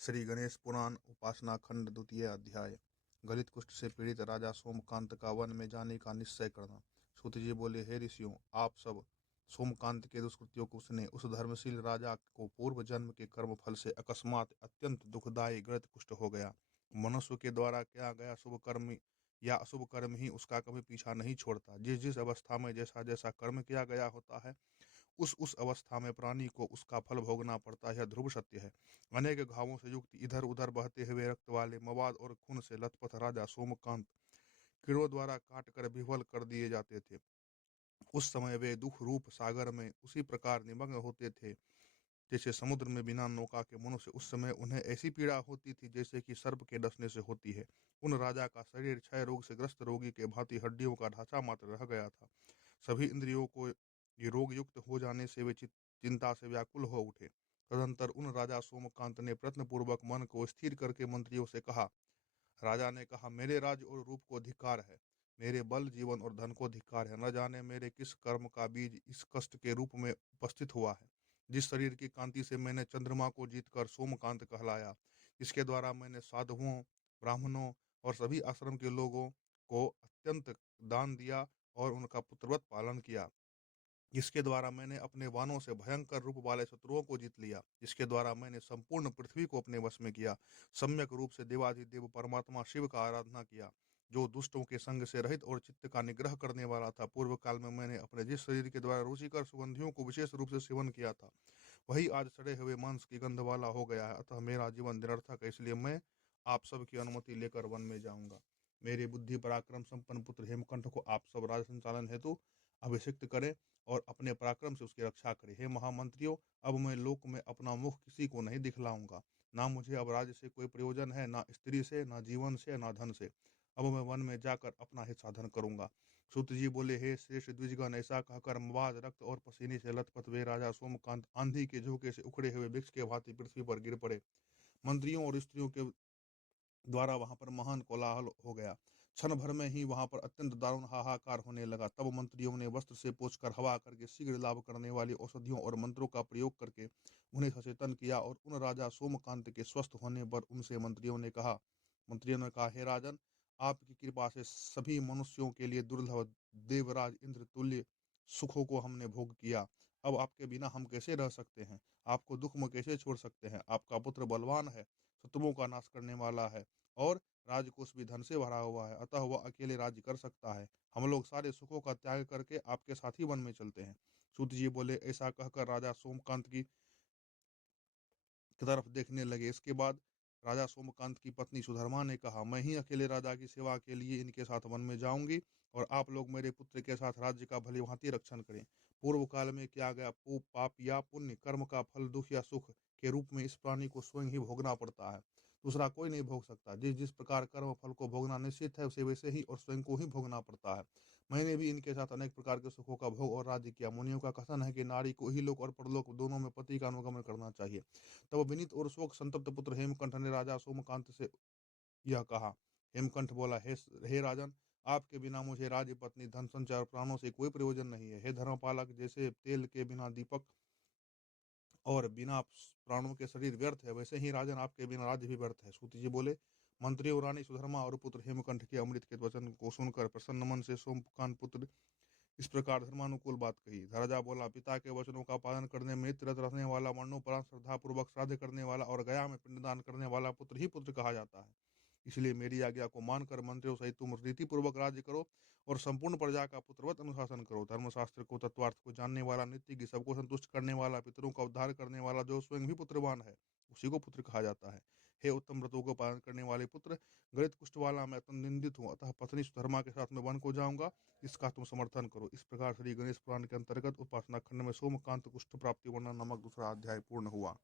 श्री गणेश पुराण उपासना खंड द्वितीय अध्याय। गलित कुष्ठ से पीड़ित राजा सोमकांत का वन में जाने का निश्चय करना। सूत जी बोले, हे ऋषियों, आप सब सोमकांत के दुष्कृत्यों को सुने। उस धर्मशील राजा को पूर्व जन्म के कर्म फल से अकस्मात अत्यंत दुखदायी गलित कुष्ठ हो गया। मनुष्य के द्वारा किया गया शुभ कर्म या अशुभ कर्म ही उसका कभी पीछा नहीं छोड़ता। जिस जिस अवस्था में जैसा जैसा कर्म किया गया होता है, उस अवस्था में प्राणी को उसका फल भोगना पड़ता है। यह ध्रुव सत्य है। अनेक घावों से युक्त इधर उधर बहते हुए रक्त वाले मवाद और खून से लथपथ राजा सोमकांत कीड़ों द्वारा काट कर विह्वल कर दिए जाते थे। उस समय वे दुख रूप सागर में उसी प्रकार निमग्न होते थे जैसे समुद्र में बिना नौका के मनुष्य। उस समय उन्हें ऐसी पीड़ा होती थी जैसे कि सर्प के डसने से होती है। उन राजा का शरीर क्षय रोग से ग्रस्त रोगी के भांति हड्डियों का ढांचा मात्र रह गया था। सभी इंद्रियों को ये रोग युक्त हो जाने से वे चिंता से व्याकुल हो उठे। तदंतर उन राजा सोमकांत ने प्रयत्नपूर्वक मन को स्थिर करके मंत्रियों से कहा। राजा ने कहा, मेरे राज्य और रूप को धिक्कार है, मेरे बल जीवन और धन को धिक्कार है। न जाने मेरे किस कर्म का बीज इस कष्ट के रूप में उपस्थित हुआ है। जिस शरीर की कांति से मैंने चंद्रमा को जीतकर सोमकांत कहलाया, जिसके द्वारा मैंने साधुओं, ब्राह्मणों और सभी आश्रम के लोगों को अत्यंत दान दिया और उनका पुत्रवत पालन किया, जिसके द्वारा मैंने अपने वानों से भयंकर रूप वाले शत्रुओं को जीत लिया, जिसके द्वारा मैंने संपूर्ण पृथ्वी को अपने वश में किया, सम्यक रूप से देवाधिदेव परमात्मा शिव का आराधना किया, जो दुष्टों के संग से रहित और चित्त का निग्रह करने वाला था। पूर्व काल में मैंने अपने जिस शरीर के द्वारा रुचिकर सुगंधियों को विशेष रूप से सेवन किया था, वही आज सड़े हुए मांस की गंध वाला हो गया है। अतः मेरा जीवन निरर्थक है, इसलिए मैं आप सबकी अनुमति लेकर वन में जाऊंगा। मेरे बुद्धि पराक्रम संपन्न पुत्र हेमकंठ को आप सब राज संचालन हेतु अभिषिक्त करें और अपने पराक्रम से उसकी रक्षा करे। हे महामंत्रियों, अब मैं लोक में अपना मुख किसी को नहीं दिखलाऊंगा। ना मुझे अब राज्य से कोई प्रयोजन है, ना स्त्री से, ना जीवन से, ना धन से। अब मैं वन में जाकर अपना हित साधन करूंगा। सूत जी बोले, हे श्रेष्ठ द्विजगण, ऐसा कहकर मवाद रक्त और पसीने से लथपथ वे राजा सोमकांत आंधी के झोंके से उखड़े हुए वृक्ष के भांति पृथ्वी पर गिर पड़े। मंत्रियों और स्त्रियों के द्वारा वहां पर महान कोलाहल हो गया। क्षण भर में ही वहां पर अत्यंत दारुण हाहाकार होने लगा। तब मंत्रियों ने वस्त्र से पोंछकर हवा करके शीघ्र लाभ करने वाली औषधियों और मंत्रों का प्रयोग करके उन्हें सचेतन किया और उन राजा सोमकांत के स्वस्थ होने पर उनसे मंत्रियों ने कहा, हे राजन, आपकी कृपा से सभी मनुष्यों के लिए दुर्लभ देवराज इंद्र तुल्य सुखों को हमने भोग किया। अब आपके बिना हम कैसे रह सकते हैं? आपको दुख में कैसे छोड़ सकते हैं? आपका पुत्र बलवान है, शत्रुओं का नाश करने वाला है और राजकोष भी धन से भरा हुआ है, अतः वह अकेले राज्य कर सकता है। हम लोग सारे सुखों का त्याग करके आपके साथ ही वन में चलते हैं। सूत जी बोले, ऐसा कहकर राजा सोमकांत की तरफ देखने लगे। इसके बाद राजा सोमकांत की पत्नी सुधर्मा ने कहा, मैं ही अकेले राजा की सेवा के लिए इनके साथ वन में जाऊंगी और आप लोग मेरे पुत्र के साथ राज्य का भली भांति रक्षण करें। पूर्व काल में किया गया पाप या पुण्य कर्म का फल दुख या सुख के रूप में इस प्राणी को स्वयं ही भोगना पड़ता है, दूसरा कोई नहीं भोग सकता। जिस जिस प्रकार कर्म फल को भोगना निश्चित है, उसे वैसे ही और स्वयं को ही भोगना पड़ता है। मैंने भी इनके साथ अनेक प्रकार के सुखों का भोग और राज्य किया। मुनियों का कथन है कि नारी को ही लोक और परलोक दोनों में पति का अनुगमन करना चाहिए। तब विनीत और शोक संतप्त पुत्र हेमकंठ ने राजा सोमकांत से यह कहा। हेमकंठ बोला, हे राजन, आपके बिना मुझे राज्य, पत्नी, धन, संचार, प्राणों से कोई प्रयोजन नहीं है। हे धर्मपालक, जैसे तेल के बिना दीपक और बिना प्राणों के शरीर व्यर्थ है, वैसे ही राजन आपके बिना राज्य भी व्यर्थ है। सूत जी बोले, मंत्री और रानी सुधर्मा और पुत्र हेमकंठ के अमृत के वचन को सुनकर प्रसन्न मन से सोमकांत पुत्र इस प्रकार धर्मानुकूल बात कही। राजा बोला, पिता के वचनों का पालन करने में नित्यरत रहने वाला, मरणोपरांत श्रद्धा पूर्वक श्राद्ध करने वाला और गया में पिंडदान करने वाला पुत्र ही पुत्र कहा जाता है। इसलिए मेरी आज्ञा को मानकर मंत्रियों सहित तुम रीति पूर्वक राज्य करो और संपूर्ण प्रजा का पुत्रवत अनुशासन करो। धर्मशास्त्र को, तत्वार्थ को जानने वाला, नित्य की सबको संतुष्ट करने वाला, पितरों का उद्धार करने वाला, जो स्वयं भी पुत्रवान है, उसी को पुत्र कहा जाता है। हे उत्तम व्रतों को पालन करने वाले पुत्र, गलित कुष्ठ वाला मैं अत्यंत निंदित हूँ, अतः पत्नी सुधर्मा के साथ मैं वन को जाऊंगा, इसका तुम समर्थन करो। इस प्रकार श्री गणेश पुराण के अंतर्गत उपासना खंड में सोमकांत कुष्ठ प्राप्ति वर्णन नामक दूसरा अध्याय पूर्ण हुआ।